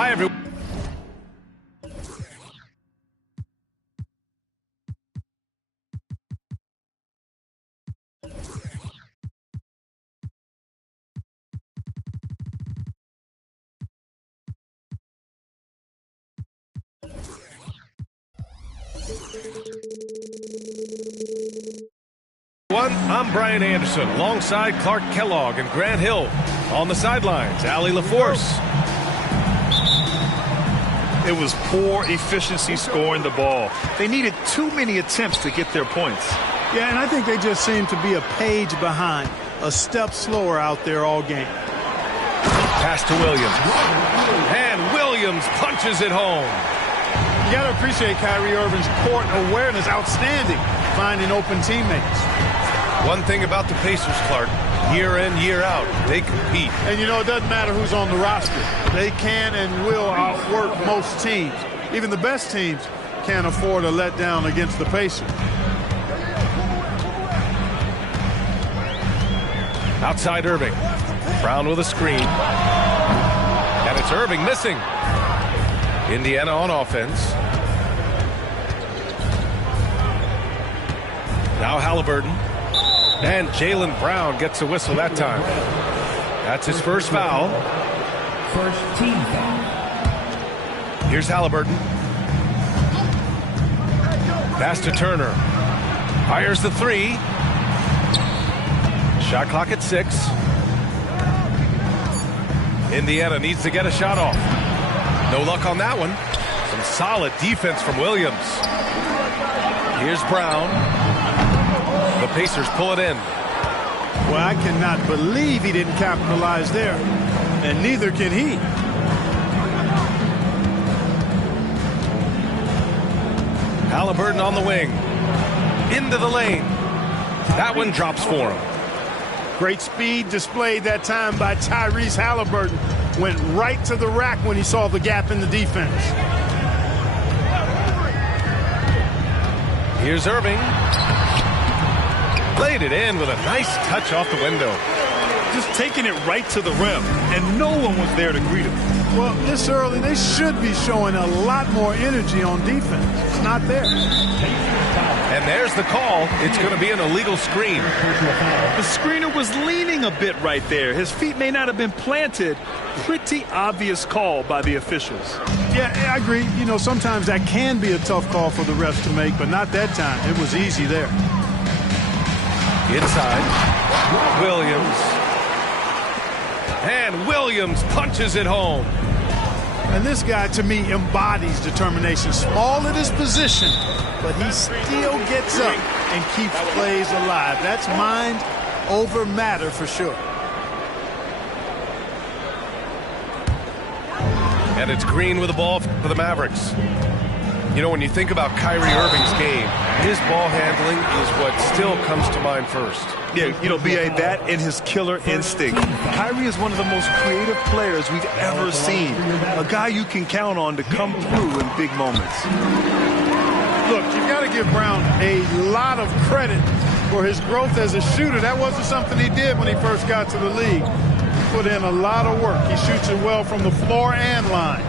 Hi, everyone. I'm Brian Anderson, alongside Clark Kellogg and Grant Hill. On the sidelines, Allie LaForce. It was poor efficiency scoring the ball. They needed too many attempts to get their points. Yeah, and I think they just seem to be a page behind, a step slower out there all game. Pass to Williams. And Williams punches it home. You got to appreciate Kyrie Irving's court awareness, outstanding, finding open teammates. One thing about the Pacers, Clark, year in, year out, they compete. And, you know, it doesn't matter who's on the roster. They can and will outwork most teams. Even the best teams can't afford a letdown against the Pacers. Outside Irving. Brown with a screen. And it's Irving missing. Indiana on offense. Now Halliburton. And Jaylen Brown gets a whistle that time. That's his first foul. First team foul. Here's Halliburton. Pass to Turner. Fires the three. Shot clock at 6. Indiana needs to get a shot off. No luck on that one. Some solid defense from Williams. Here's Brown. The Pacers pull it in. Well, I cannot believe he didn't capitalize there. And neither can he. Halliburton on the wing. Into the lane. That one drops for him. Great speed displayed that time by Tyrese Halliburton. Went right to the rack when he saw the gap in the defense. Here's Irving. Laid it in with a nice touch off the window. Just taking it right to the rim, and no one was there to greet him. Well, this early, they should be showing a lot more energy on defense. It's not there. And there's the call. It's going to be an illegal screen. The screener was leaning a bit right there. His feet may not have been planted. Pretty obvious call by the officials. Yeah, I agree. You know, sometimes that can be a tough call for the refs to make, but not that time. It was easy there. Inside. Williams. And Williams punches it home. And this guy, to me, embodies determination. Small at his position, but he still gets up and keeps plays alive. That's mind over matter for sure. And it's Green with the ball for the Mavericks. You know, when you think about Kyrie Irving's game, his ball handling is what still comes to mind first. Yeah, you know, B.A., that and his killer instinct. Kyrie is one of the most creative players we've ever seen. A guy you can count on to come through in big moments. Look, you've got to give Brown a lot of credit for his growth as a shooter. That wasn't something he did when he first got to the league. He put in a lot of work. He shoots it well from the floor and line.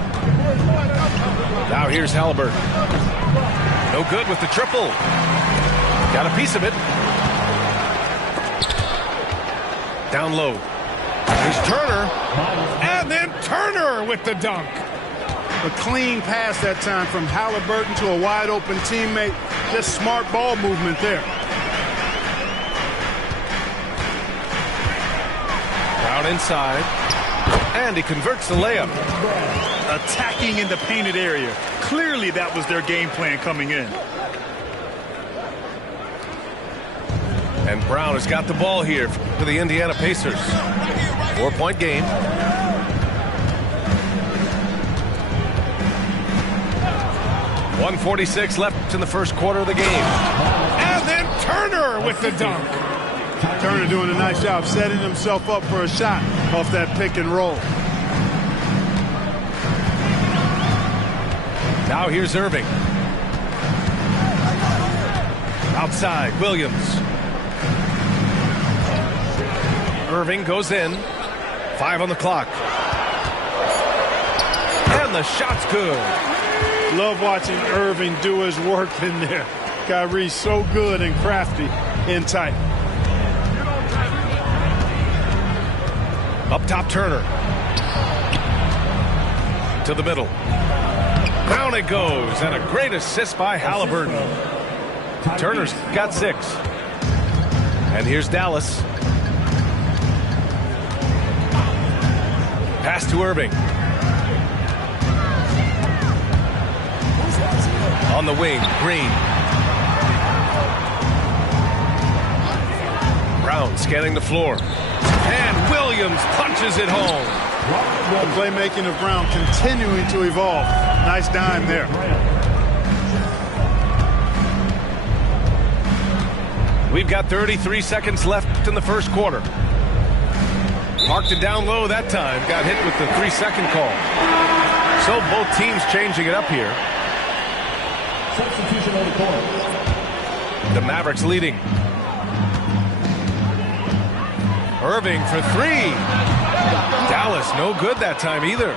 Now here's Halliburton. No good with the triple. Got a piece of it. Down low. Here's Turner. And then Turner with the dunk. A clean pass that time from Halliburton to a wide open teammate. Just smart ball movement there. Brown inside. And he converts the layup. Attacking in the painted area. Clearly that was their game plan coming in. And Brown has got the ball here for the Indiana Pacers. 4-point game. .146 left in the first quarter of the game. And then Turner with the dunk. Turner doing a nice job setting himself up for a shot off that pick and roll. Now here's Irving. Outside, Williams. Irving goes in. 5 on the clock. And the shot's good. Love watching Irving do his work in there. Kyrie's so good and crafty in tight. Up top, Turner. To the middle. Down it goes, and a great assist by Halliburton. Turner's got 6. And here's Dallas. Pass to Irving. On the wing, Green. Brown scanning the floor. And Williams punches it home. The playmaking of Brown continuing to evolve. Nice dime there. We've got 33 seconds left in the first quarter. Parked it down low that time. Got hit with the 3-second call. So both teams changing it up here. Substitution on the court. The Mavericks leading. Irving for 3. Dallas no good that time either.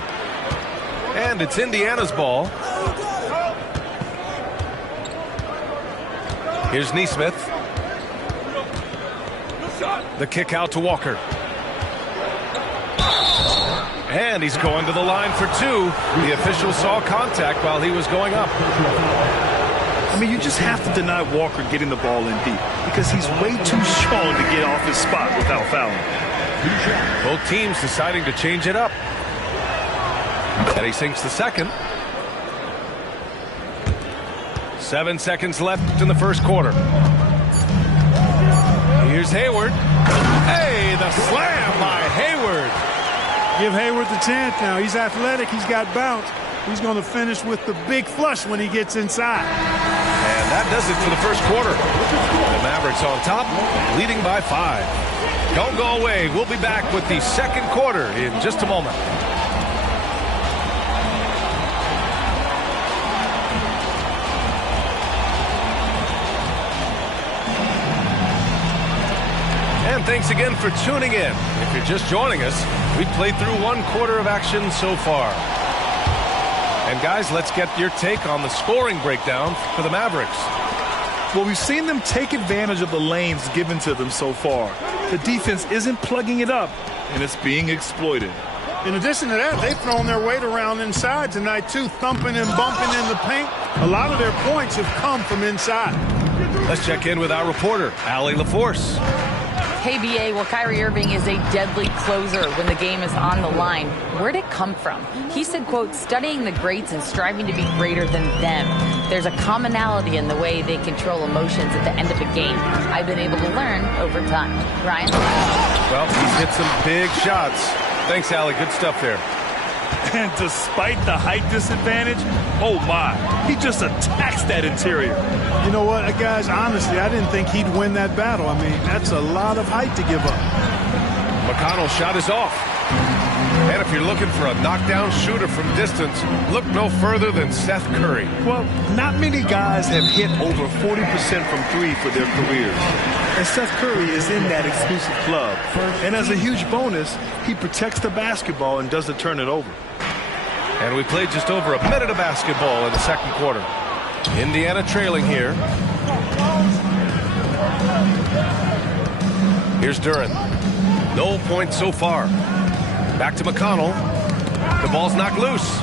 And it's Indiana's ball. Here's Nesmith. The kick out to Walker. And he's going to the line for 2. The official saw contact while he was going up. I mean, you just have to deny Walker getting the ball in deep because he's way too strong to get off his spot without fouling. Both teams deciding to change it up. And he sinks the second. 7 seconds left in the first quarter. Here's Hayward. Hey, the slam by Hayward. Give Hayward the chance now. He's athletic. He's got bounce. He's going to finish with the big flush when he gets inside. And that does it for the first quarter. The Mavericks on top, leading by 5. Don't go away. We'll be back with the second quarter in just a moment. And thanks again for tuning in. If you're just joining us, we've played through 1 quarter of action so far. And guys, let's get your take on the scoring breakdown for the Mavericks. Well, we've seen them take advantage of the lanes given to them so far. The defense isn't plugging it up, and it's being exploited. In addition to that, they've thrown their weight around inside tonight, too, thumping and bumping in the paint. A lot of their points have come from inside. Let's check in with our reporter, Allie LaForce. Hey, BA, well, Kyrie Irving is a deadly closer when the game is on the line. Where'd it come from? He said, quote, studying the greats and striving to be greater than them. There's a commonality in the way they control emotions at the end of a game. I've been able to learn over time. Ryan? Well, he's hit some big shots. Thanks, Allie. Good stuff there. And despite the height disadvantage, oh my, he just attacks that interior. You know what, guys, honestly, I didn't think he'd win that battle. I mean, that's a lot of height to give up. McConnell's shot is off. And if you're looking for a knockdown shooter from distance, look no further than Seth Curry. Well, not many guys have hit over 40% from 3 for their careers. And Seth Curry is in that exclusive club. And as a huge bonus, he protects the basketball and doesn't turn it over. And we played just over a minute of basketball in the second quarter. Indiana trailing here. Here's Duren. No points so far. Back to McConnell. The ball's knocked loose.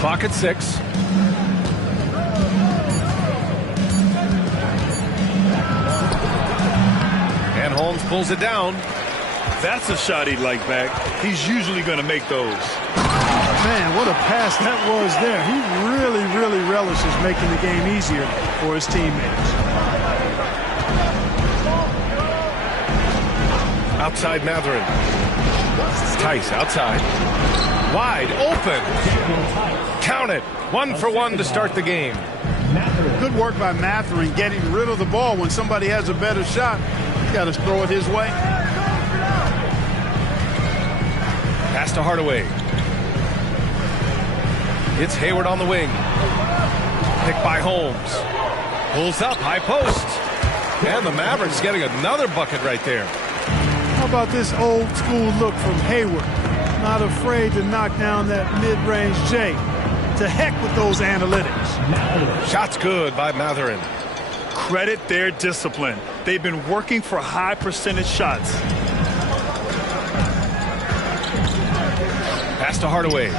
Clock at 6. And Holmes pulls it down. That's a shot he'd like back. He's usually going to make those. Man, what a pass that was there. He really, really relishes making the game easier for his teammates. Outside Matherin. Tice outside. Wide open. Count it. 1 for 1 to start the game. Good work by Matherin getting rid of the ball. When somebody has a better shot, you got to throw it his way. Pass to Hardaway. It's Hayward on the wing. Picked by Holmes. Pulls up, high post. And the Mavericks getting another bucket right there. How about this old school look from Hayward? Not afraid to knock down that mid-range J. To heck with those analytics. Shot's good by Matherin. Credit their discipline. They've been working for high percentage shots. Pass to Hardaway.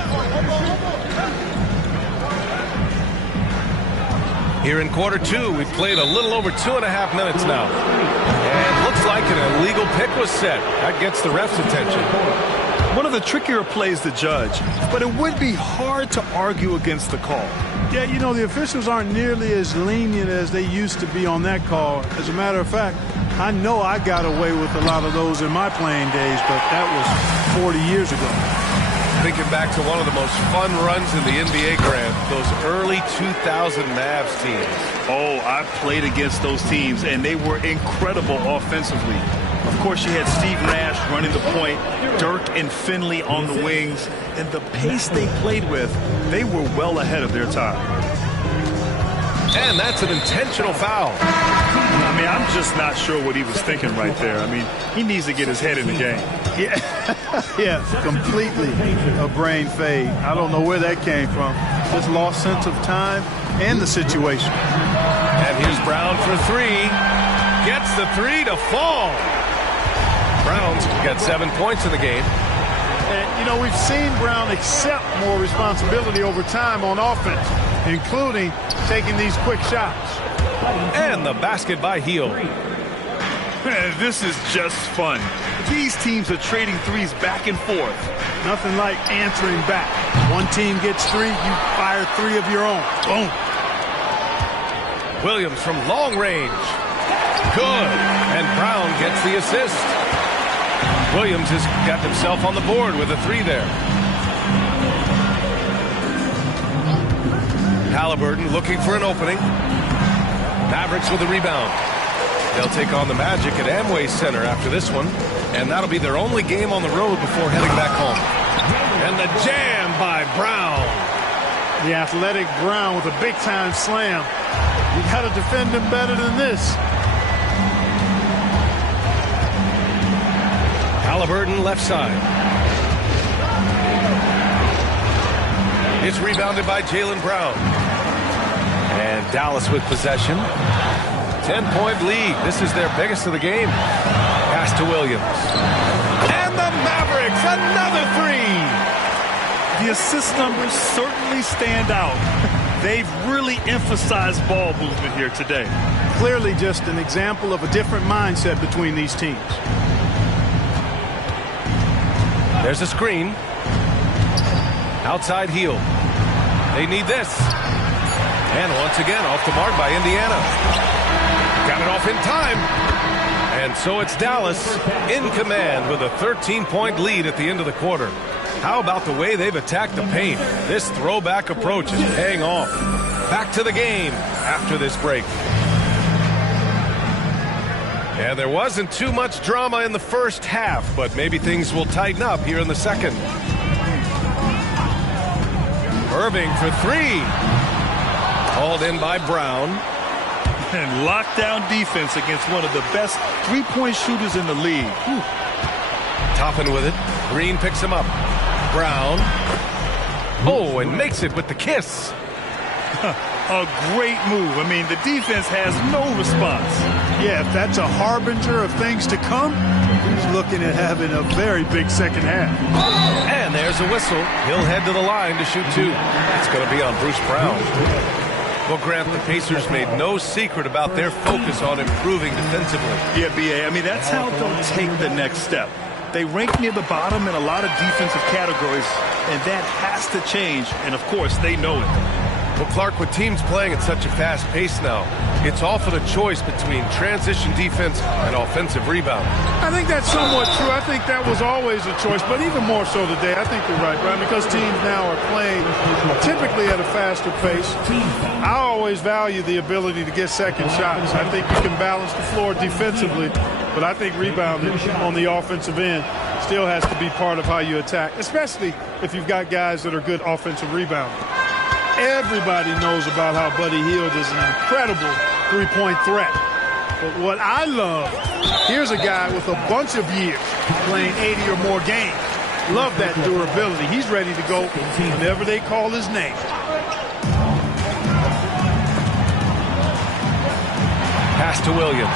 Here in quarter 2, we've played a little over 2.5 minutes now. And looks like an illegal pick was set. That gets the ref's attention. One of the trickier plays to judge, but it would be hard to argue against the call. Yeah, you know, the officials aren't nearly as lenient as they used to be on that call. As a matter of fact, I know I got away with a lot of those in my playing days, but that was 40 years ago. Thinking back to one of the most fun runs in the NBA, Grant, those early 2000 Mavs teams. Oh, I played against those teams, and they were incredible offensively. Of course, you had Steve Nash running the point, Dirk and Finley on the wings, and the pace they played with, they were well ahead of their time. And that's an intentional foul. I mean, I'm just not sure what he was thinking right there. I mean, he needs to get his head in the game. Yeah, completely a brain fade. I don't know where that came from. Just lost sense of time and the situation. And here's Brown for 3. Gets the 3 to fall. Brown's got 7 points in the game. And, you know, we've seen Brown accept more responsibility over time on offense, including taking these quick shots. And the basket by Hield. This is just fun. These teams are trading threes back and forth. Nothing like answering back. One team gets 3, you fire 3 of your own. Boom. Williams from long range. Good. And Brown gets the assist. Williams has got himself on the board with a 3 there. Halliburton looking for an opening. Mavericks with a rebound. They'll take on the Magic at Amway Center after this one, and that'll be their only game on the road before heading back home. And the jam by Brown. The athletic Brown with a big-time slam. You got to defend him better than this. Halliburton left side. It's rebounded by Jaylen Brown. And Dallas with possession. 10-point lead. This is their biggest of the game. Pass to Williams. And the Mavericks, another 3. The assist numbers certainly stand out. They've really emphasized ball movement here today. Clearly just an example of a different mindset between these teams. There's a screen. Outside Hield. They need this. And once again, off the mark by Indiana. Got it off in time. And so it's Dallas in command with a 13-point lead at the end of the quarter. How about the way they've attacked the paint? This throwback approach is paying off. Back to the game after this break. And there wasn't too much drama in the first half, but maybe things will tighten up here in the second. Irving for 3. Called in by Brown. And lockdown defense against one of the best three-point shooters in the league. Whew. Toppin with it. Green picks him up. Brown. Oh, and makes it with the kiss. A great move. I mean, the defense has no response. Yeah, if that's a harbinger of things to come, he's looking at having a very big second half. And there's a whistle. He'll head to the line to shoot two. It's going to be on Bruce Brown. Well, Grant, the Pacers made no secret about their focus on improving defensively. Yeah, B.A., I mean, that's how they'll take the next step. They rank near the bottom in a lot of defensive categories, and that has to change, and of course, they know it. Well, Clark, with teams playing at such a fast pace now, it's often a choice between transition defense and offensive rebound. I think that's somewhat true. I think that was always a choice, but even more so today. I think you're right, Brian, because teams now are playing typically at a faster pace. I always value the ability to get second shots. I think you can balance the floor defensively, but I think rebounding on the offensive end still has to be part of how you attack, especially if you've got guys that are good offensive rebounders. Everybody knows about how Buddy Hield is an incredible three-point threat. But what I love, here's a guy with a bunch of years playing 80 or more games. Love that durability. He's ready to go whenever they call his name. Pass to Williams.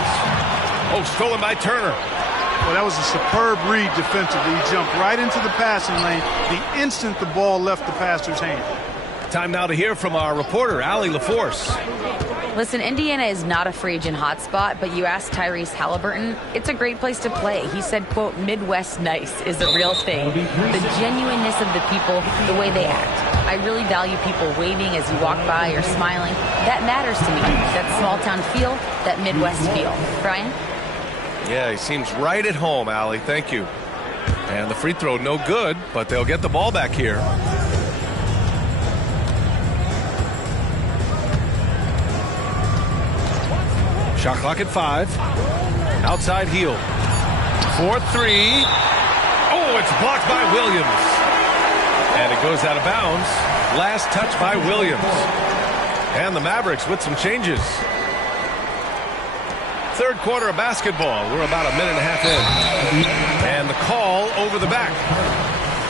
Oh, stolen by Turner. Well, that was a superb read defensively. He jumped right into the passing lane the instant the ball left the passer's hand. Time now to hear from our reporter, Allie LaForce. Listen, Indiana is not a free agent hotspot, but you asked Tyrese Halliburton, it's a great place to play. He said, quote, Midwest nice is a real thing. The genuineness of the people, the way they act. I really value people waving as you walk by or smiling. That matters to me. That small town feel, that Midwest feel. Brian? Yeah, he seems right at home, Allie. Thank you. And the free throw, no good, but they'll get the ball back here. Shot clock at 5. Outside Hield. 4-3. Oh, it's blocked by Williams. And it goes out of bounds. Last touch by Williams. And the Mavericks with some changes. Third quarter of basketball. We're about a minute and a half in. And the call over the back.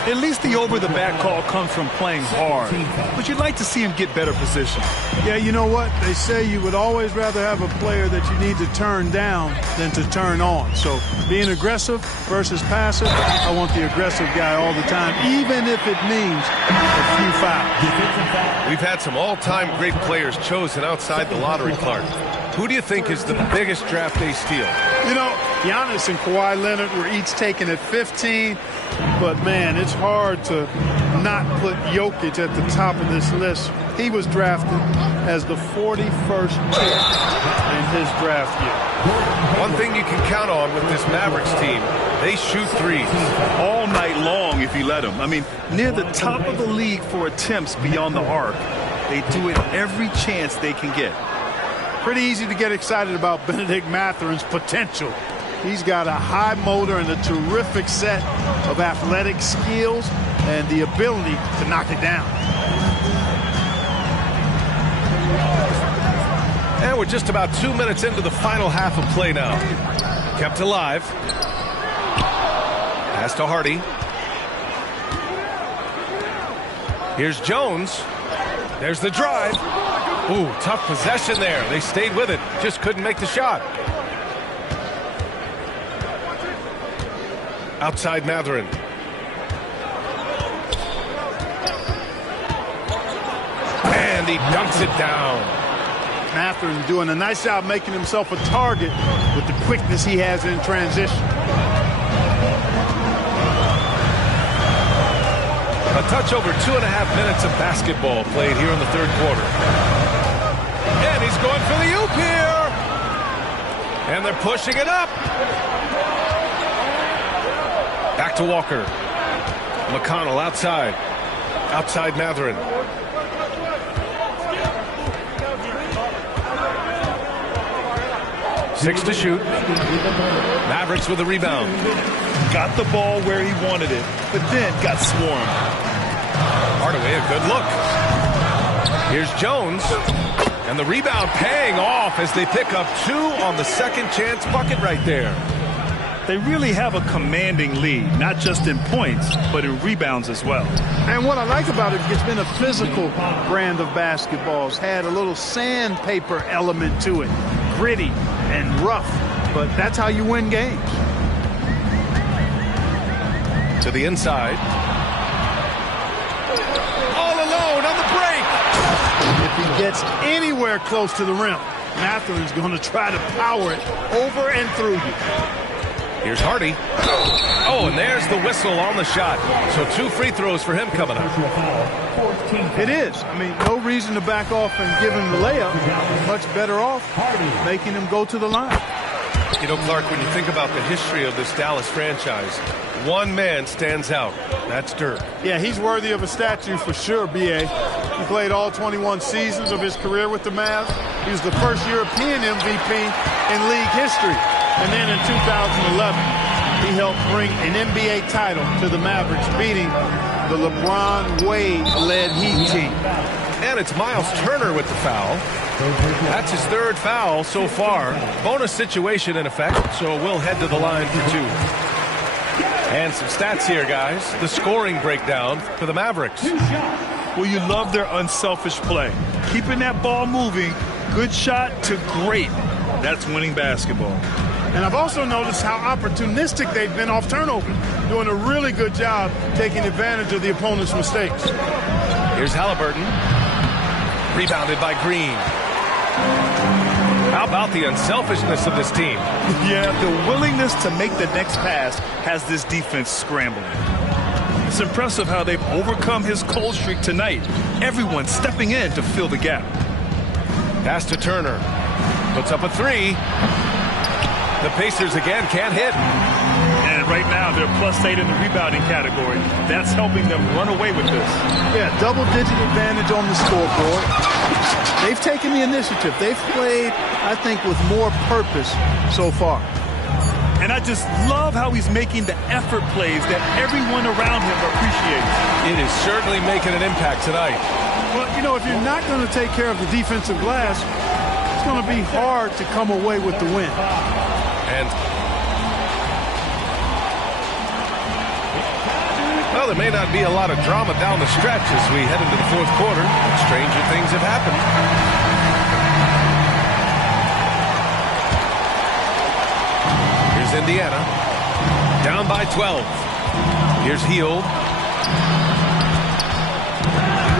At least the over-the-back call comes from playing hard. But you'd like to see him get better position. Yeah, you know what? They say you would always rather have a player that you need to turn down than to turn on. So being aggressive versus passive, I want the aggressive guy all the time, even if it means a few fouls. We've had some all-time great players chosen outside the lottery, Clark. Who do you think is the biggest draft day steal? You know, Giannis and Kawhi Leonard were each taken at 15, but man, it's hard to not put Jokic at the top of this list. He was drafted as the 41st pick in his draft year. One thing you can count on with this Mavericks team, they shoot threes. All night long if you let them. I mean, near the top of the league for attempts beyond the arc. They do it every chance they can get. Pretty easy to get excited about Bennedict Mathurin's potential. He's got a high motor and a terrific set of athletic skills and the ability to knock it down. And we're just about 2 minutes into the final half of play now. Kept alive. Pass to Hardy. Here's Jones. There's the drive. Ooh, tough possession there. They stayed with it. Just couldn't make the shot. Outside Mathurin. And he dunks it down. Mathurin doing a nice job making himself a target with the quickness he has in transition. A touch over 2.5 minutes of basketball played here in the third quarter. And he's going for the oop here. And they're pushing it up. Back to Walker. McConnell outside. Outside Mathurin. Six to shoot. Mavericks with a rebound. Got the ball where he wanted it, but then got swarmed. Hardaway, a good look. Here's Jones. And the rebound paying off as they pick up 2 on the second chance bucket right there. They really have a commanding lead, not just in points, but in rebounds as well. And what I like about it, it's been a physical brand of basketball. It's had a little sandpaper element to it, gritty and rough, but that's how you win games. To the inside. All alone on the break. If he gets anywhere close to the rim, Mathurin's going to try to power it over and through you. Here's Hardy. Oh, and there's the whistle on the shot. So 2 free throws for him coming up. It is. I mean, no reason to back off and give him the layup. Much better off making him go to the line. You know, Clark, when you think about the history of this Dallas franchise, one man stands out. That's Dirk. Yeah, he's worthy of a statue for sure, B.A. He played all 21 seasons of his career with the Mavs. He was the first European MVP in league history. And then in 2011, he helped bring an NBA title to the Mavericks, beating the LeBron Wade-led Heat team. And it's Miles Turner with the foul. That's his 3rd foul so far. Bonus situation in effect, so we'll head to the line for 2. And some stats here, guys. The scoring breakdown for the Mavericks. Well, you love their unselfish play. Keeping that ball moving, good shot to great. That's winning basketball. And I've also noticed how opportunistic they've been off turnover, doing a really good job taking advantage of the opponent's mistakes. Here's Halliburton. Rebounded by Green. How about the unselfishness of this team? Yeah, the willingness to make the next pass has this defense scrambling. It's impressive how they've overcome his cold streak tonight. Everyone stepping in to fill the gap. Pass to Turner. Puts up a 3. The Pacers again can't hit. And right now they're +8 in the rebounding category. That's helping them run away with this. Yeah, double-digit advantage on the scoreboard. They've taken the initiative. They've played, I think, with more purpose so far. And I just love how he's making the effort plays that everyone around him appreciates. It is certainly making an impact tonight. Well, you know, if you're not going to take care of the defensive glass, it's going to be hard to come away with the win. And well, there may not be a lot of drama down the stretch as we head into the 4th quarter. Stranger things have happened. Here's Indiana. Down by 12. Here's Hield.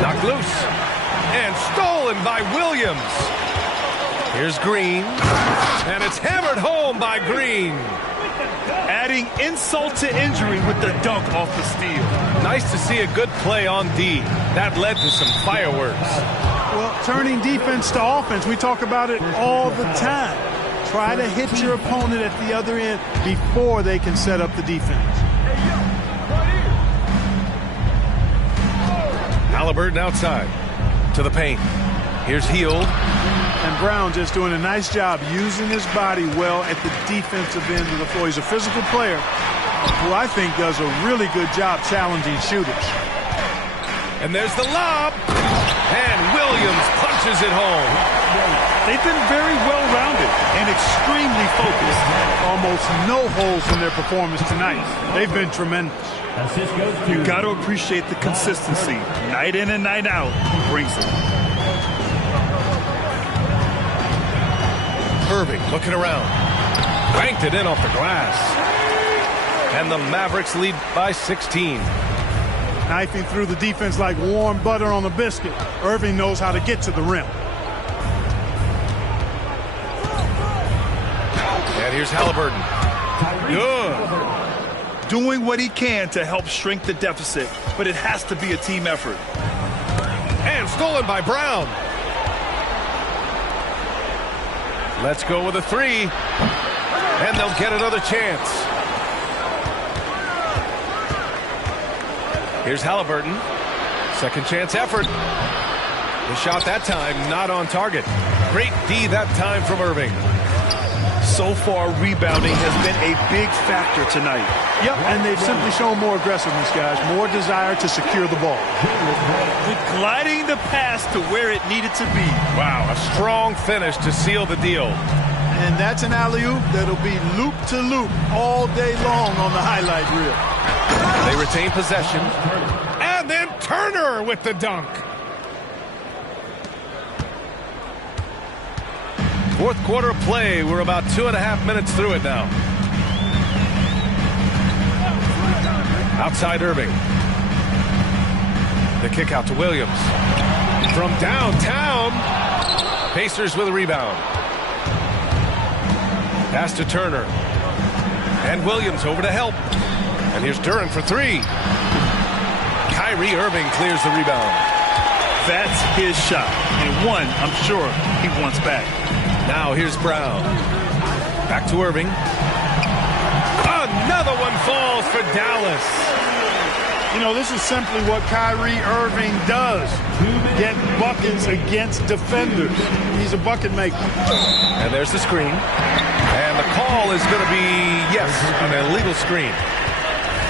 Knocked loose. And stolen by Williams. Here's Green. And it's hammered home by Green. Adding insult to injury with the dunk off the steal. Nice to see a good play on D. That led to some fireworks. Well, turning defense to offense, we talk about it all the time. Try to hit your opponent at the other end before they can set up the defense. Halliburton outside to the paint. Here's Hield. And Brown just doing a nice job using his body well at the defensive end of the floor. He's a physical player who I think does a really good job challenging shooters. And there's the lob. And Williams punches it home. They've been very well-rounded and extremely focused. Almost no holes in their performance tonight. They've been tremendous. You got to appreciate the consistency. Night in and night out brings it. Irving looking around. Banked it in off the glass. And the Mavericks lead by 16. Knifing through the defense like warm butter on a biscuit. Irving knows how to get to the rim. And here's Halliburton. Good. Doing what he can to help shrink the deficit, but it has to be a team effort. And stolen by Brown. Let's go with a 3. And they'll get another chance. Here's Halliburton. Second chance effort. The shot that time not on target. Great D that time from Irving. So far, rebounding has been a big factor tonight. Yep, and they've simply shown more aggressiveness, guys. More desire to secure the ball. Gliding the pass to where it needed to be. Wow, a strong finish to seal the deal. And that's an alley-oop that'll be loop to loop all day long on the highlight reel. They retain possession. And then Turner with the dunk. Fourth quarter play. We're about 2.5 minutes through it now. Outside Irving. The kick out to Williams. From downtown. Pacers with a rebound. Pass to Turner. And Williams over to help. And here's Duren for three. Kyrie Irving clears the rebound. That's his shot. And one, I'm sure, he wants back. Now here's Brown. Back to Irving. Another one falls for Dallas. You know, this is simply what Kyrie Irving does. Get buckets against defenders. He's a bucket maker. And there's the screen. And the call is going to be, yes, an illegal screen.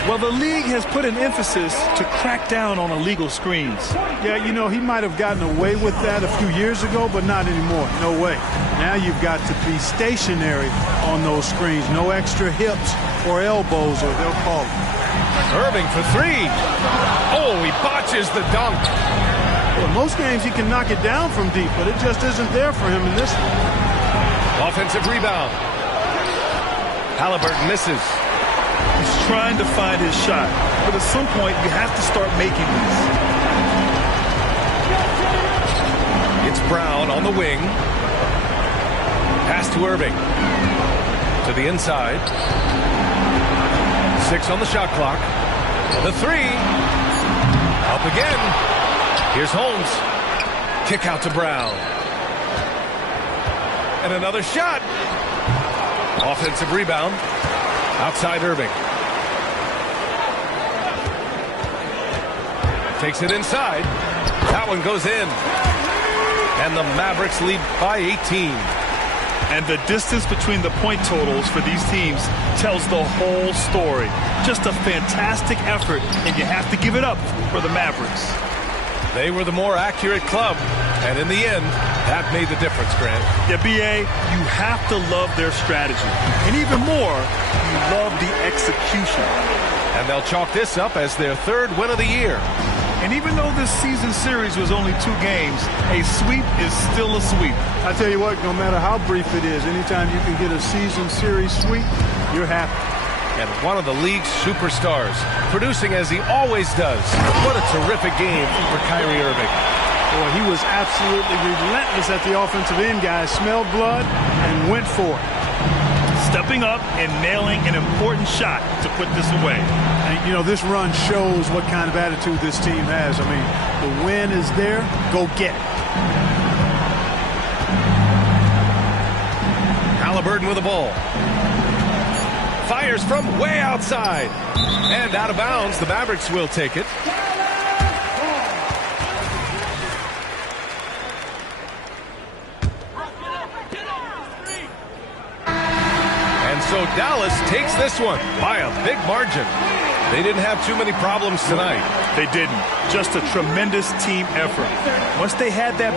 Well, the league has put an emphasis to crack down on illegal screens. Yeah, you know, he might have gotten away with that a few years ago, but not anymore. No way. Now you've got to be stationary on those screens. No extra hips or elbows, or they'll call it. Irving for three. Oh, he botches the dunk. Well, most games he can knock it down from deep, but it just isn't there for him in this one. Offensive rebound. Halliburton misses. He's trying to find his shot, but at some point you have to start making these. It's Brown on the wing. Pass to Irving. To the inside. 6 on the shot clock. The three. Up again. Here's Holmes. Kick out to Brown. And another shot. Offensive rebound. Outside Irving. Takes it inside. That one goes in. And the Mavericks lead by 18. And the distance between the point totals for these teams tells the whole story. Just a fantastic effort, and you have to give it up for the Mavericks. They were the more accurate club, and in the end, that made the difference, Grant. Yeah, B.A., you have to love their strategy. And even more, you love the execution. And they'll chalk this up as their third win of the year. And even though this season series was only 2 games, a sweep is still a sweep. I tell you what, no matter how brief it is, anytime you can get a season series sweep, you're happy. And one of the league's superstars, producing as he always does. What a terrific game for Kyrie Irving. Boy, he was absolutely relentless at the offensive end, guys. Smelled blood and went for it. Stepping up and nailing an important shot to put this away. And, you know, this run shows what kind of attitude this team has. I mean, the win is there. Go get it. Halliburton with the ball. Fires from way outside. And out of bounds, the Mavericks will take it. So Dallas takes this one by a big margin. They didn't have too many problems tonight. They didn't. Just a tremendous team effort. Once they had that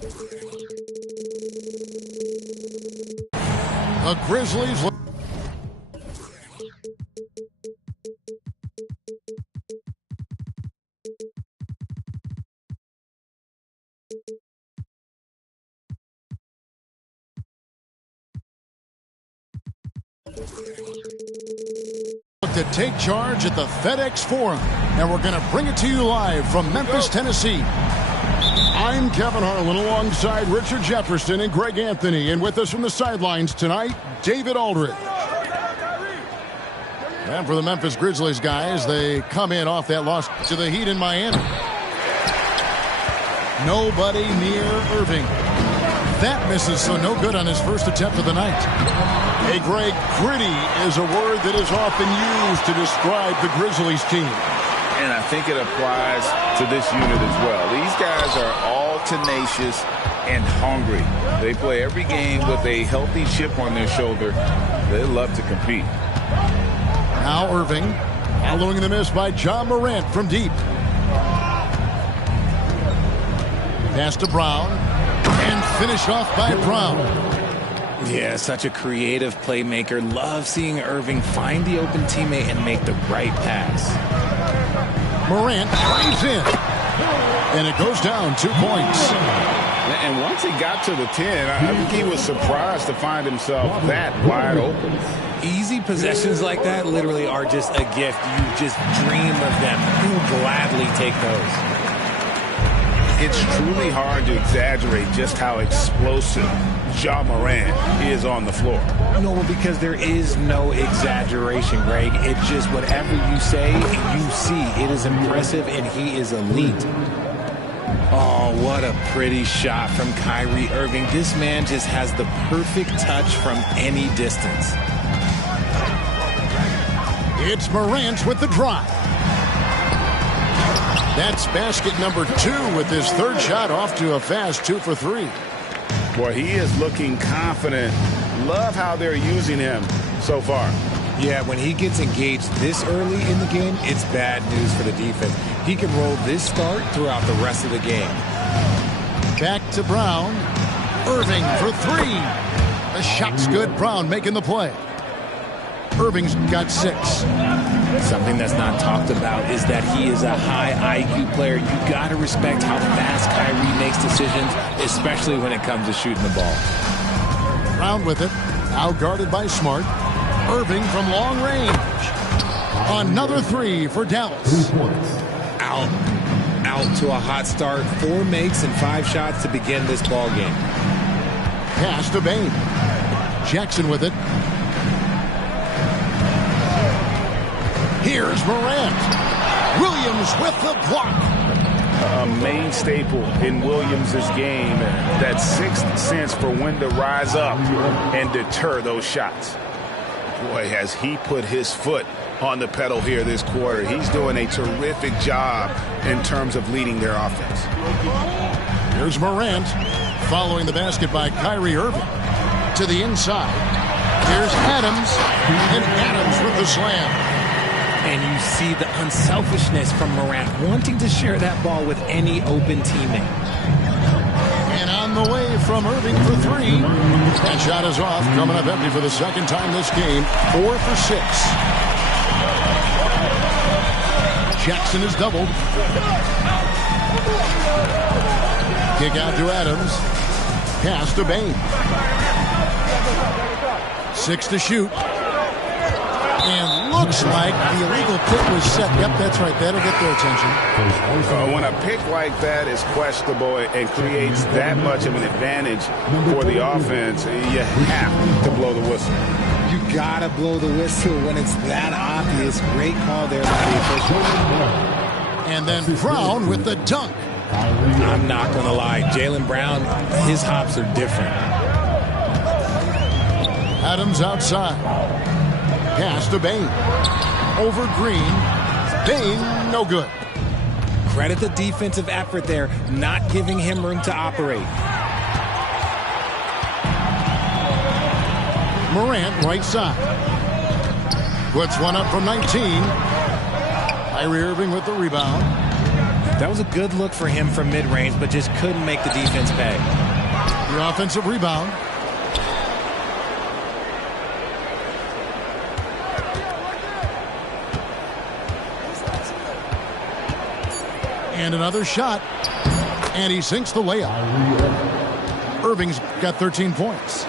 The Grizzlies. To take charge at the FedEx Forum, and we're going to bring it to you live from Memphis, Tennessee. I'm Kevin Harlan alongside Richard Jefferson and Greg Anthony, and with us from the sidelines tonight, David Aldridge. And for the Memphis Grizzlies guys, they come in off that loss to the Heat in Miami. Nobody near Irving. That misses, so no good on his first attempt of the night. Hey, Greg, gritty is a word that is often used to describe the Grizzlies team. And I think it applies to this unit as well. These guys are all tenacious and hungry. They play every game with a healthy chip on their shoulder. They love to compete. Now Irving, following the miss by John Morant from deep. Pass to Brown, and finish off by Brown. Yeah, such a creative playmaker. Love seeing Irving find the open teammate and make the right pass. Morant drives in, and it goes down 2 points. And once he got to the 10, I think he was surprised to find himself that wide open. Easy possessions like that literally are just a gift. You just dream of them. You'll gladly take those. It's truly hard to exaggerate just how explosive Ja Morant is on the floor. No, because there is no exaggeration, Greg. It's just whatever you say, you see. It is impressive, and he is elite. Oh, what a pretty shot from Kyrie Irving. This man just has the perfect touch from any distance. It's Morant with the drive. That's basket number 2 with his third shot off to a fast 2 for 3. Boy, he is looking confident. Love how they're using him so far. Yeah, when he gets engaged this early in the game, it's bad news for the defense. He can roll this start throughout the rest of the game. Back to Brown. Irving for 3. The shot's good. Brown making the play. Irving's got 6. Something that's not talked about is that he is a high IQ player. You got to respect how fast Kyrie makes decisions, especially when it comes to shooting the ball. Brown with it. Now guarded by Smart. Irving from long range. Another 3 for Dallas. Out to a hot start. 4 makes and 5 shots to begin this ball game. Pass to Bane. Jackson with it. Here's Morant. Williams with the block. A main staple in Williams' game. That sixth sense for when to rise up and deter those shots. Boy, has he put his foot on the pedal here this quarter. He's doing a terrific job in terms of leading their offense. Here's Morant following the basket by Kyrie Irving. To the inside. Here's Adams. And Adams with the slam. And you see the unselfishness from Morant, wanting to share that ball with any open teammate. And on the way from Irving for 3. That shot is off, coming up empty for the second time this game. 4 for 6. Jackson is doubled. Kick out to Adams. Pass to Bane. 6 to shoot. And looks like the illegal pick was set. Yep, that's right. That'll get their attention. When a pick like that is questionable and creates that much of an advantage for the offense, you have to blow the whistle. You got to blow the whistle when it's that obvious. Great call there by the official. And then Brown with the dunk. I'm not going to lie. Jaylen Brown, his hops are different. Adams outside. Pass to Bane. Over Green. Bane, no good. Credit the defensive effort there, not giving him room to operate. Morant, right side. Puts one up from 19. Kyrie Irving with the rebound. That was a good look for him from mid-range, but just couldn't make the defense pay. The offensive rebound. And another shot. And he sinks the layup. Irving's got 13 points.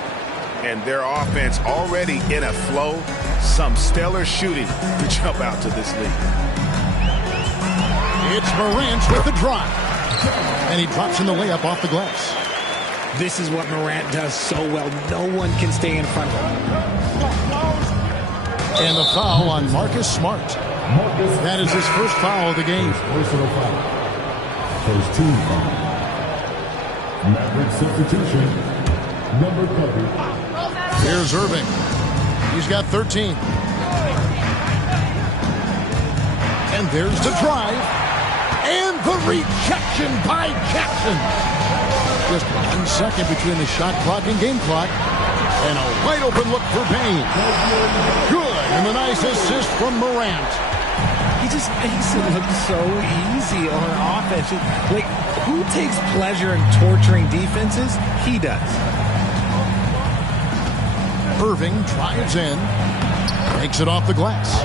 And their offense already in a flow. Some stellar shooting to jump out to this lead. It's Morant with the drive. And he drops in the layup off the glass. This is what Morant does so well. No one can stay in front of him. And the foul on Marcus Smart. That is his first foul of the game. Personal foul. First team foul. Maverick substitution. Number 30. Here's Irving. He's got 13. And there's the drive. And the rejection by Jackson. Just 1 second between the shot clock and game clock. And a wide open look for Payne. Good. And a nice assist from Morant. He just makes it look so easy on offense. Like, who takes pleasure in torturing defenses? He does. Irving drives in. Takes it off the glass.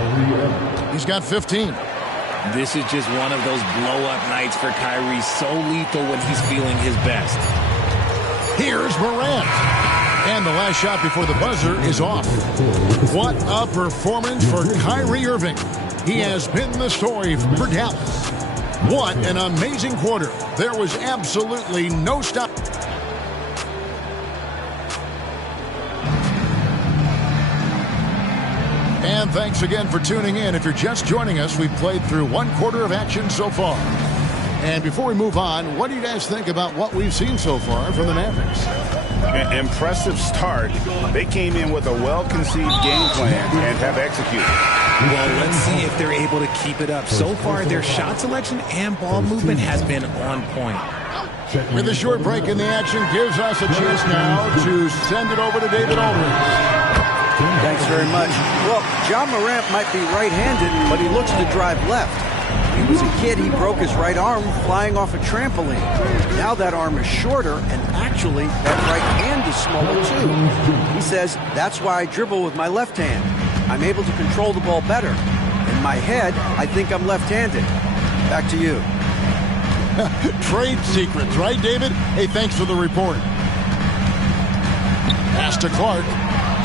He's got 15. This is just one of those blow-up nights for Kyrie. So lethal when he's feeling his best. Here's Morant. And the last shot before the buzzer is off. What a performance for Kyrie Irving. He has been the story for Dallas. What an amazing quarter. There was absolutely no stop. And thanks again for tuning in. If you're just joining us, we've played through 1 quarter of action so far. And before we move on, what do you guys think about what we've seen so far from the Mavericks? An impressive start. They came in with a well-conceived game plan and have executed. Well, let's see if they're able to keep it up. So far, their shot selection and ball movement has been on point. With a short break in the action, gives us a chance now to send it over to David Aldridge. Thanks very much. Well, John Morant might be right-handed, but he looks to drive left. When he was a kid, he broke his right arm flying off a trampoline. Now that arm is shorter, and actually, that right hand is smaller too. He says, that's why I dribble with my left hand. I'm able to control the ball better. In my head, I think I'm left-handed. Back to you. Trade secrets, right, David? Hey, thanks for the report. Pass to Clark.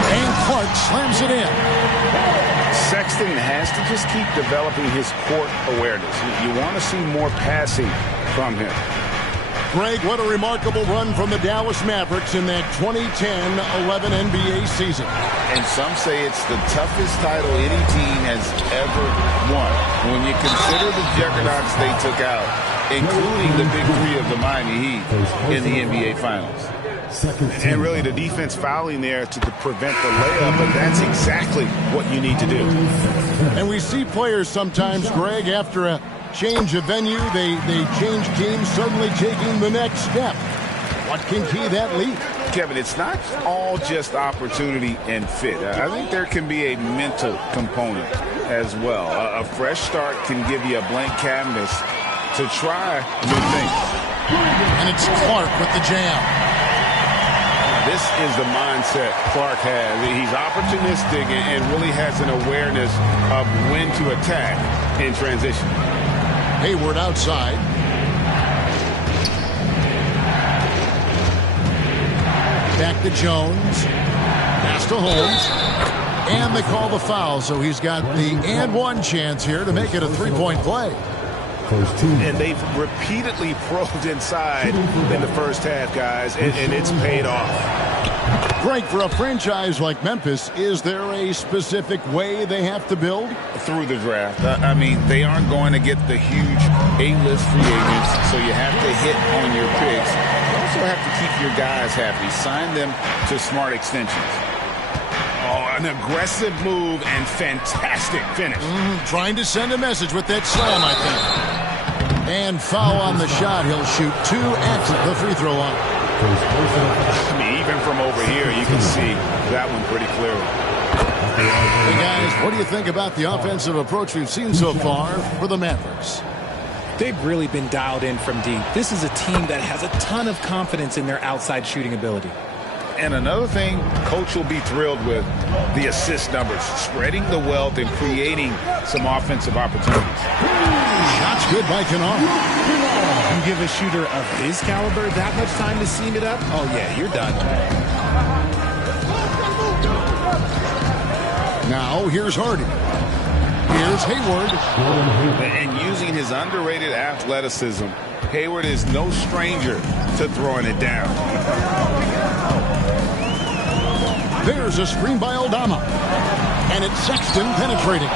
And Clark slams it in. Sexton has to just keep developing his court awareness. You want to see more passing from him. Greg, what a remarkable run from the Dallas Mavericks in that 2010-11 NBA season. And some say it's the toughest title any team has ever won. When you consider the juggernauts they took out, including the big three of the Miami Heat in the NBA Finals. And really the defense fouling there to prevent the layup, but that's exactly what you need to do. And we see players sometimes, Greg, after a change of venue, they change teams, suddenly taking the next step. What can key that lead? Kevin, it's not all just opportunity and fit. I think there can be a mental component as well. A fresh start can give you a blank canvas to try new things. And it's Clark with the jam. This is the mindset Clark has. He's opportunistic and really has an awareness of when to attack in transition. Hayward outside. Back to Jones. Pass to Holmes. And they call the foul, so he's got the and one chance here to make it a three-point play. And they've repeatedly probed inside in the first half, guys, and it's paid off. Greg, for a franchise like Memphis, is there a specific way they have to build? Through the draft. I mean, they aren't going to get the huge A-list free agents, so you have to hit on your picks. You also have to keep your guys happy. Sign them to smart extensions. Oh, an aggressive move and fantastic finish. Trying to send a message with that slam, I think. And foul on the shot. He'll shoot 2 at the free throw line. I mean, even from over here, you can see that one pretty clearly. Hey, guys, what do you think about the offensive approach we've seen so far for the Mavericks? They've really been dialed in from deep. This is a team that has a ton of confidence in their outside shooting ability. And another thing, Coach will be thrilled with the assist numbers, spreading the wealth and creating some offensive opportunities. Shots good by Kennard. You give a shooter of his caliber that much time to seam it up? Oh, yeah, you're done. Now, here's Hardy. Here's Hayward. And using his underrated athleticism, Hayward is no stranger to throwing it down. There's a screen by Aldama. And it's Sexton penetrating.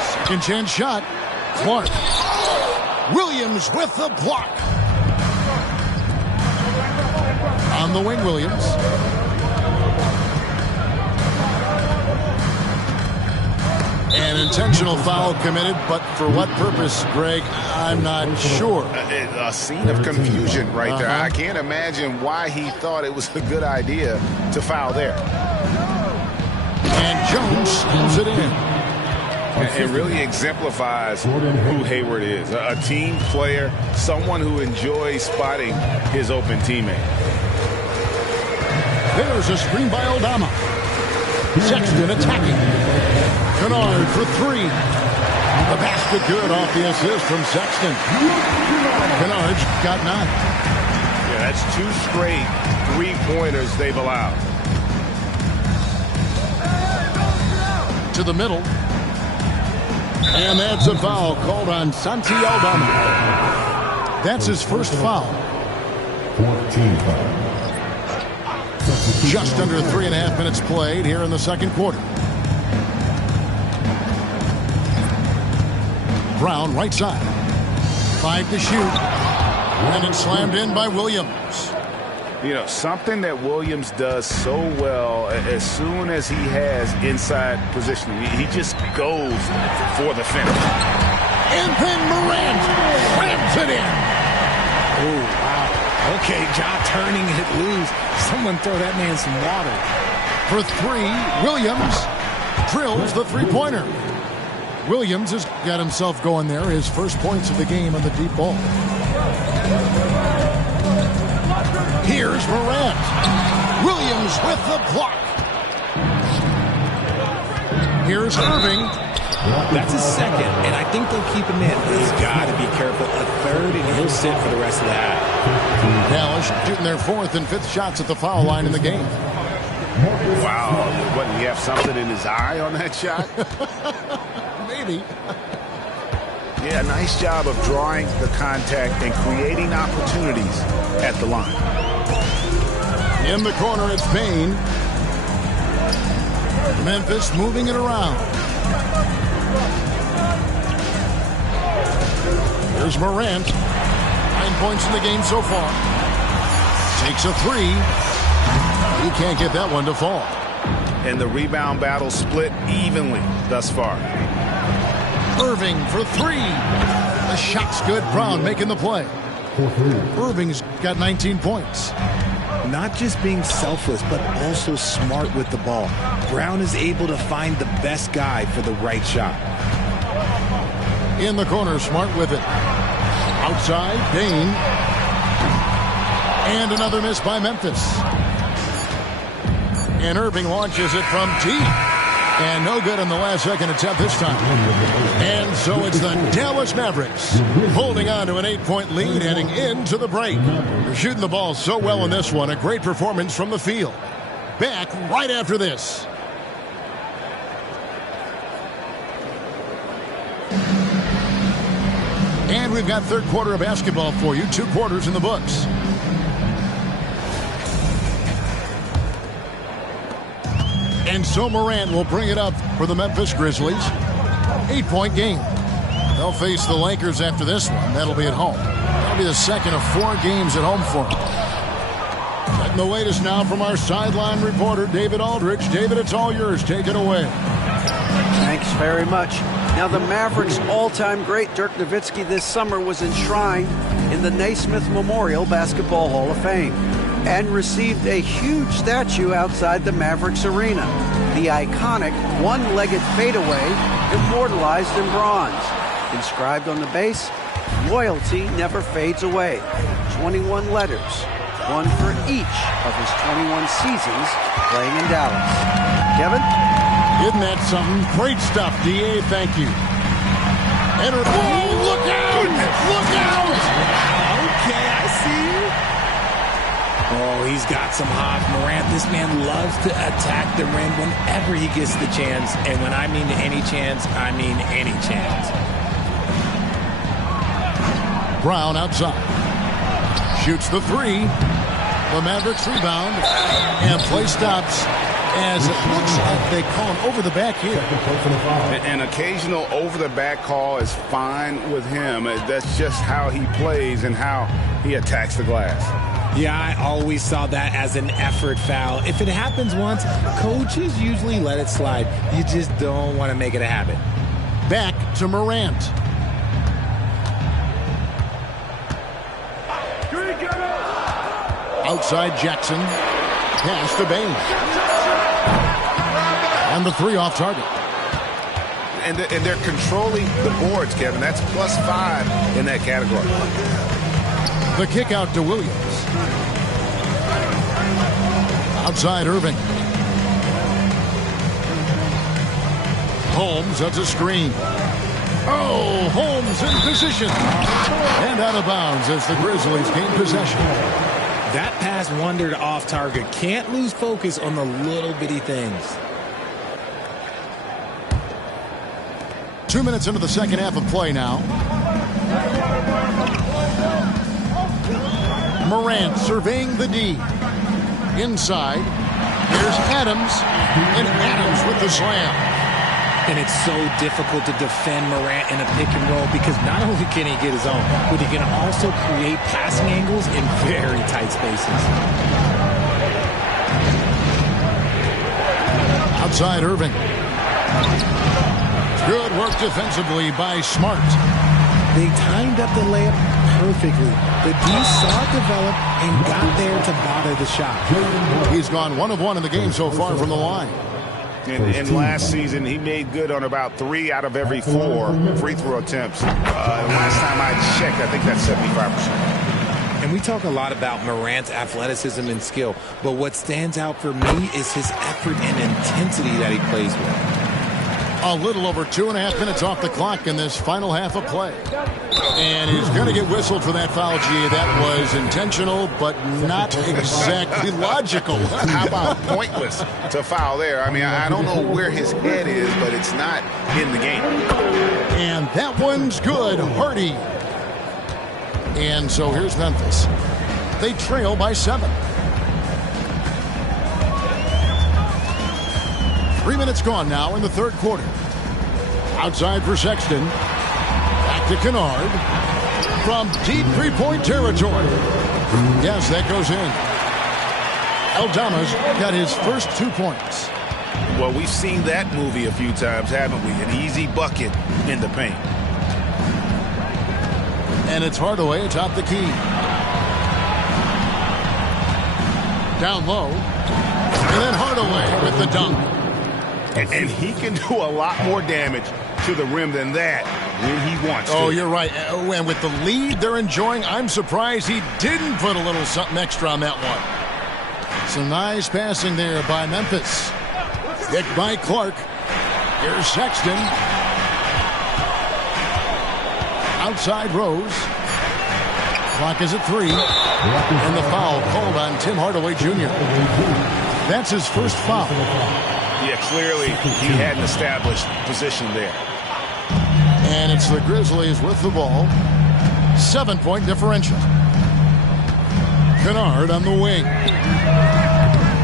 Second chance shot. Clark. Williams with the block. On the wing, Williams. An intentional foul committed, but for what purpose, Greg, I'm not sure. A scene of confusion right there. I can't imagine why he thought it was a good idea to foul there. And Jones spins it in. It really exemplifies who Hayward is. A team player, someone who enjoys spotting his open teammate. There's a screen by Aldama. Sexton attacking. Kennard for three. The basket good off the assist from Sexton. Kennard's got 9. Yeah, that's 2 straight three-pointers they've allowed. To the middle. And that's a foul called on Santi Aldama. That's his first foul. 14 foul. Just under 3.5 minutes played here in the second quarter. Brown right side. 5 to shoot. And it's slammed in by Williams. You know, something that Williams does so well as soon as he has inside positioning, he just goes for the finish. And then Morant slams it in. Oh, wow. Okay, Ja turning it loose. Someone throw that man some water. For 3, Williams drills the three-pointer. Williams has got himself going there. His first points of the game on the deep ball. Here's Morant. Williams with the block. Here's Irving. That's his second, and I think they'll keep him in. He's got to be careful. A third, and he'll sit for the rest of the half. Dallas shooting their 4th and 5th shots at the foul line in the game. Wow. What, he have something in his eye on that shot? Maybe. Yeah, nice job of drawing the contact and creating opportunities at the line. In the corner, it's Payne. Memphis moving it around. Here's Morant. 9 points in the game so far. Takes a 3. He can't get that one to fall. And the rebound battle split evenly thus far. Irving for 3. The shot's good. Brown making the play. Irving's got 19 points. Not just being selfless, but also smart with the ball. Brown is able to find the best guy for the right shot. In the corner, Smart with it. Outside, Dane. And another miss by Memphis. And Irving launches it from deep. And no good in the last second attempt this time. And so it's the Dallas Mavericks holding on to an 8-point lead heading into the break. They're shooting the ball so well in this one. A great performance from the field. Back right after this. And we've got third quarter of basketball for you. 2 quarters in the books. And so Morant will bring it up for the Memphis Grizzlies. 8-point game. They'll face the Lakers after this one. That'll be at home. That'll be the second of 4 games at home for them. Getting the latest now from our sideline reporter, David Aldridge. David, it's all yours. Take it away. Thanks very much. Now, the Mavericks' all-time great Dirk Nowitzki this summer was enshrined in the Naismith Memorial Basketball Hall of Fame and received a huge statue outside the Mavericks arena. The iconic one-legged fadeaway immortalized in bronze. Inscribed on the base, loyalty never fades away. 21 letters, one for each of his 21 seasons playing in Dallas. Kevin? Isn't that something? Great stuff, D.A. Thank you. Whoa, look out! Look out! Okay, I see you. Oh, he's got some hop. Morant, this man loves to attack the rim whenever he gets the chance. And when I mean any chance, I mean any chance. Brown outside. Shoots the three. The Mavericks rebound. And play stops as it looks like they call him over the back here. An occasional over-the-back call is fine with him. That's just how he plays and how he attacks the glass. Yeah, I always saw that as an effort foul. If it happens once, coaches usually let it slide. You just don't want to make it a habit. Back to Morant. Outside Jackson. Pass to Baines. And the three off target. And they're controlling the boards, Kevin. That's +5 in that category. The kick out to Williams. Outside Irving. Holmes has a screen. Oh, Holmes in position. And out of bounds as the Grizzlies gain possession. That pass wandered off target. Can't lose focus on the little bitty things. 2 minutes into the second half of play now. Morant surveying the D. Inside. Here's Adams. And Adams with the slam. And it's so difficult to defend Morant in a pick and roll because not only can he get his own, but he can also create passing angles in very tight spaces. Outside Irving. Good work defensively by Smart. They timed up the layup perfectly. The D saw it develop and got there to bother the shot. He's gone 1 of 1 in the game so far from the line. And last season, he made good on about 3 out of every 4 free throw attempts. Last time I checked, I think that's 75%. And we talk a lot about Morant's athleticism and skill, but what stands out for me is his effort and intensity that he plays with. A little over 2.5 minutes off the clock in this final half of play. And he's going to get whistled for that foul, G. That was intentional, but not exactly logical. How about pointless to foul there? I mean, I don't know where his head is, but it's not in the game. And that one's good. Hardy. And so here's Memphis. They trail by 7. 3 minutes gone now in the third quarter. Outside for Sexton. Back to Kennard. From deep three-point territory. Yes, that goes in. Aldama's got his first 2 points. Well, we've seen that movie a few times, haven't we? An easy bucket in the paint. And it's Hardaway atop the key. Down low. And then Hardaway with the dunk. And he can do a lot more damage to the rim than that when he wants to. Oh, you're right. And with the lead they're enjoying, I'm surprised he didn't put a little something extra on that one. Some nice passing there by Memphis. Hit by Clark. Here's Sexton. Outside Rose. Clock is at 3. And the foul called on Tim Hardaway Jr. That's his first foul. Yeah, clearly he had an established position there. And it's the Grizzlies with the ball. 7-point differential. Kennard on the wing.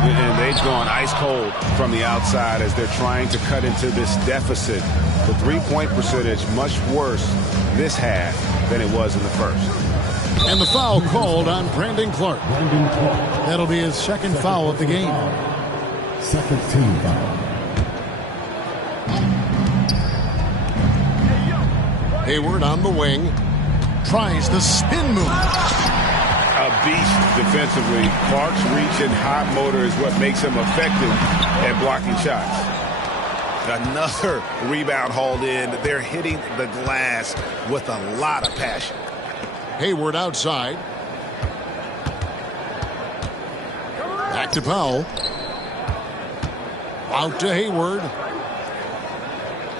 And they've gone ice cold from the outside as they're trying to cut into this deficit. The three-point percentage much worse this half than it was in the first. And the foul called on Brandon Clark. That'll be his second foul of the game. Second team foul. Hayward on the wing. Tries the spin move. A beast defensively. Clark's reach and hot motor is what makes him effective at blocking shots. Another rebound hauled in. They're hitting the glass with a lot of passion. Hayward outside. Back to Powell. Out to Hayward.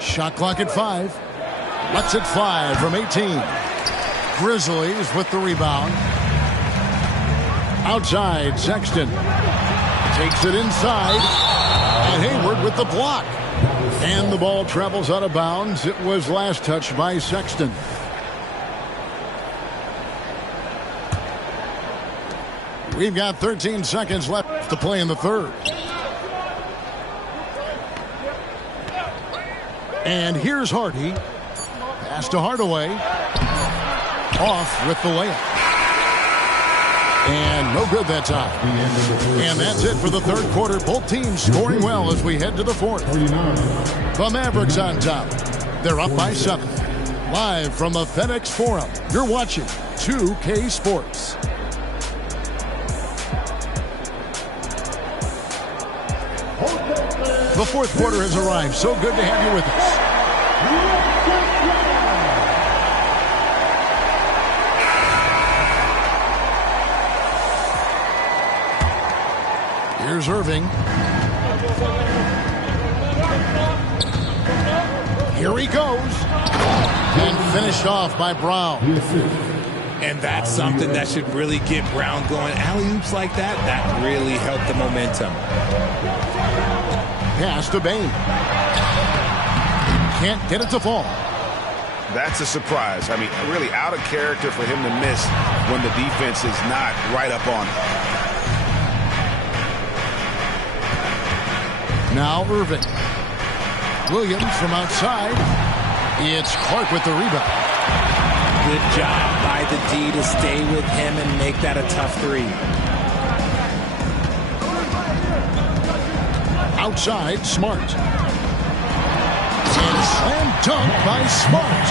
Shot clock at 5. Lets it fly from 18. Grizzlies with the rebound. Outside, Sexton. Takes it inside. And Hayward with the block. And the ball travels out of bounds. It was last touched by Sexton. We've got 13 seconds left to play in the third. And here's Hardy. Pass to Hardaway. Off with the layup. And no good that time. And that's it for the third quarter. Both teams scoring well as we head to the fourth. The Mavericks on top. They're up by 7. Live from the FedEx Forum, you're watching 2K Sports. The fourth quarter has arrived. So good to have you with us. Here's Irving. Here he goes. And finished off by Brown. And that's something that should really get Brown going. Alley-oops like that, that really helped the momentum. Pass to Bane. Can't get it to fall. That's a surprise. I mean, really out of character for him to miss when the defense is not right up on him. Now Irving. Williams from outside. It's Clark with the rebound. Good job by the D to stay with him and make that a tough 3. Outside, Smart. And a slam dunk by Smart.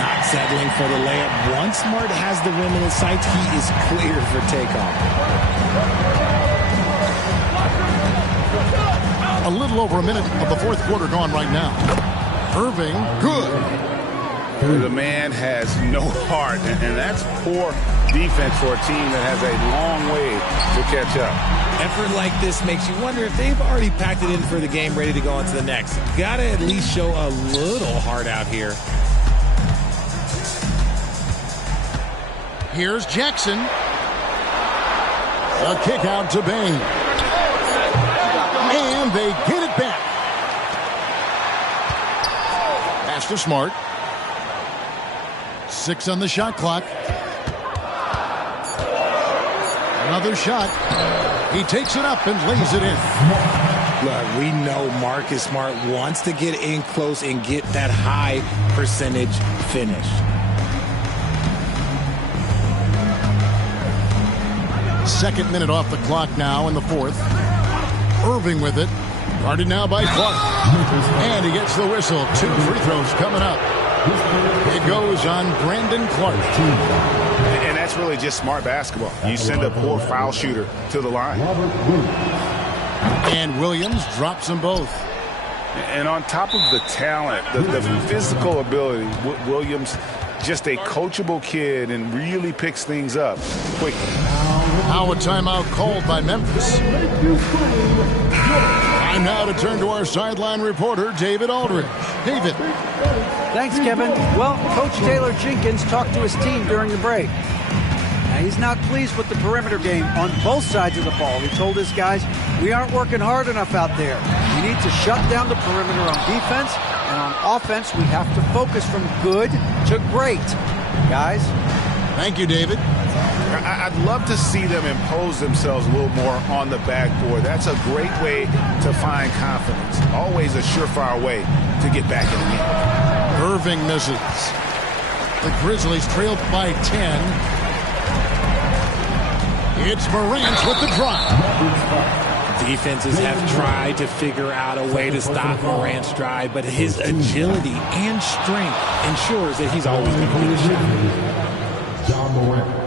Not settling for the layup. Once Smart has the rim in his sights, he is cleared for takeoff. A little over a minute of the fourth quarter gone right now. Irving, good. The man has no heart, and that's poor defense for a team that has a long way to catch up. Effort like this makes you wonder if they've already packed it in for the game, ready to go on to the next. Gotta at least show a little heart out here. Here's Jackson. A kick out to Bane. And they get it back. Pass to Smart. 6 on the shot clock. Another shot. He takes it up and lays it in. Look, we know Marcus Smart wants to get in close and get that high percentage finish. Second minute off the clock now in the fourth. Irving with it. Guarded now by Clark. And he gets the whistle. 2 free throws coming up. It goes on Brandon Clark. And that's really just smart basketball. You send a poor foul shooter to the line. And Williams drops them both. And on top of the talent, the physical ability, Williams, just a coachable kid and really picks things up quickly. Now a timeout called by Memphis. Time now to turn to our sideline reporter, David Aldridge. David. Thanks, Kevin. Well, Coach Taylor Jenkins talked to his team during the break. Now, he's not pleased with the perimeter game on both sides of the ball. He told his guys, we aren't working hard enough out there. We need to shut down the perimeter on defense, and on offense, we have to focus from good to great. Guys. Thank you, David. I'd love to see them impose themselves a little more on the backboard. That's a great way to find confidence. Always a surefire way to get back in the game. Irving misses. The Grizzlies trailed by 10. It's Morant with the drive. Defenses have tried to figure out a way to stop Morant's drive, but his agility and strength ensures that he's always going to be the shot. John Morant.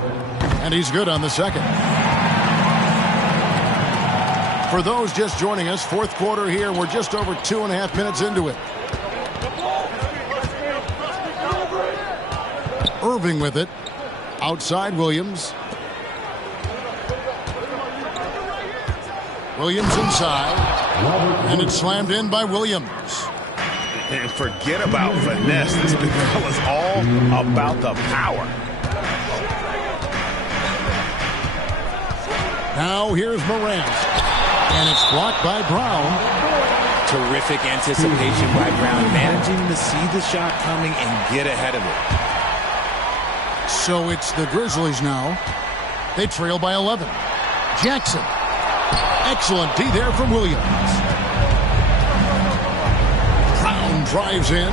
And he's good on the second. For those just joining us, fourth quarter here. We're just over 2.5 minutes into it. Irving with it. Outside Williams. Williams inside. And it's slammed in by Williams. And forget about finesse. This big fella's all about the power. Now here's Morant. And it's blocked by Brown. Terrific anticipation by Brown, managing to see the shot coming and get ahead of it. So it's the Grizzlies now. They trail by 11. Jackson. Excellent D there from Williams. Brown drives in.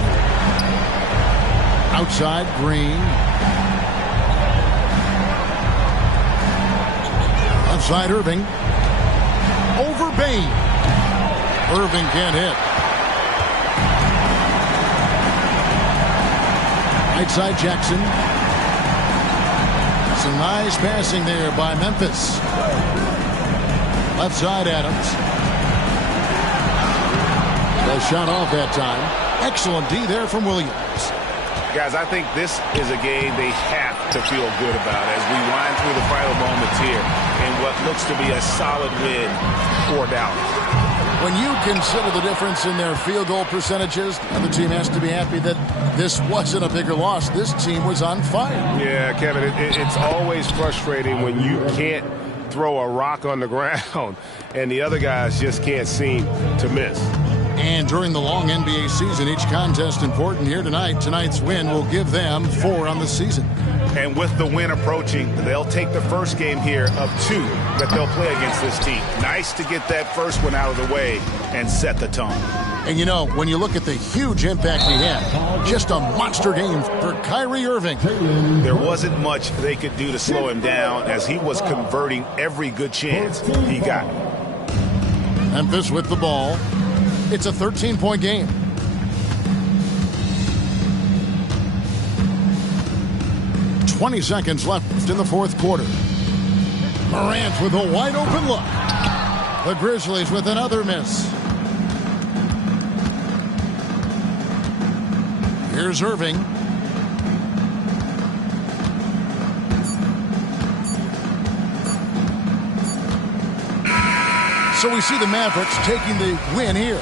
Outside Green. Outside Irving. Over Bain. Irving can't hit. Right side Jackson. Some nice passing there by Memphis. Left side Adams. The shot off that time. Excellent D there from Williams. Guys, I think this is a game they have to feel good about as we wind through the final moments here in what looks to be a solid win for Dallas. When you consider the difference in their field goal percentages, the other team has to be happy that this wasn't a bigger loss. This team was on fire. Yeah, Kevin, it's always frustrating when you can't throw a rock on the ground and the other guys just can't seem to miss. And during the long NBA season, each contest important here tonight. Tonight's win will give them 4 on the season. And with the win approaching, they'll take the first game here of 2 that they'll play against this team. Nice to get that first one out of the way and set the tone. And you know, when you look at the huge impact he had, just a monster game for Kyrie Irving. There wasn't much they could do to slow him down as he was converting every good chance he got. Memphis with the ball. It's a 13-point game. "20 seconds left in the fourth quarter. Morant with a wide-open look. The Grizzlies with another miss. Here's Irving. So we see the Mavericks taking the win here.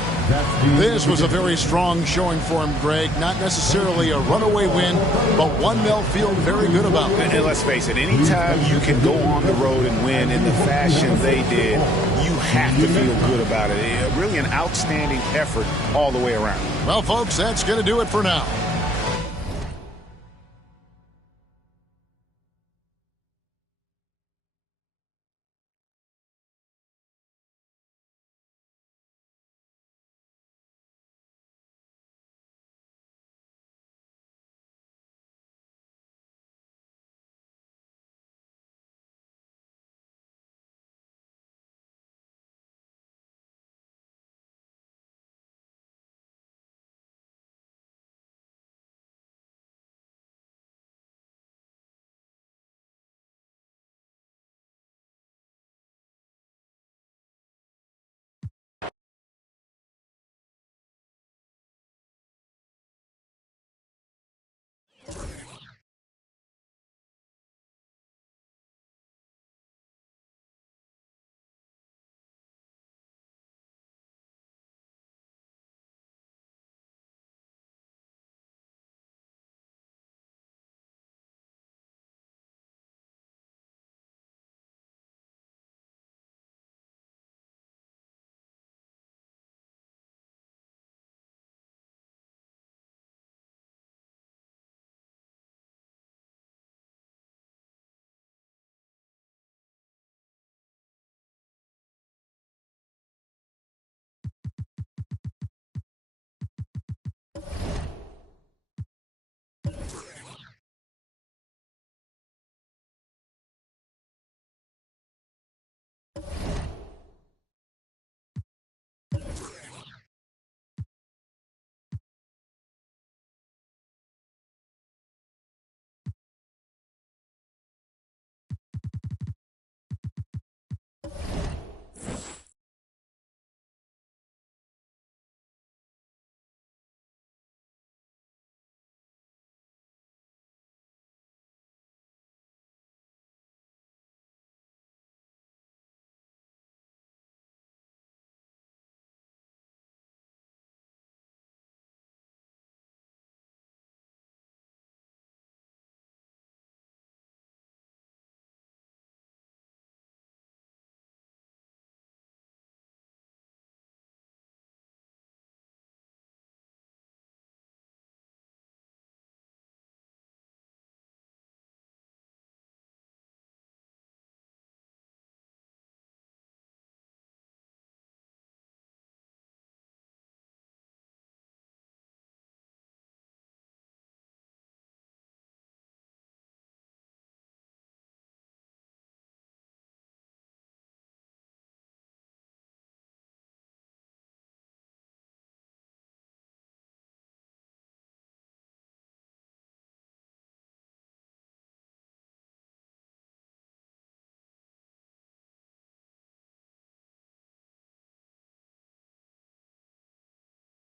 This was a very strong showing for him, Greg. Not necessarily a runaway win, but one they'll feel very good about. And let's face it, anytime you can go on the road and win in the fashion they did, you have to feel good about it. Really an outstanding effort all the way around. Well, folks, that's going to do it for now.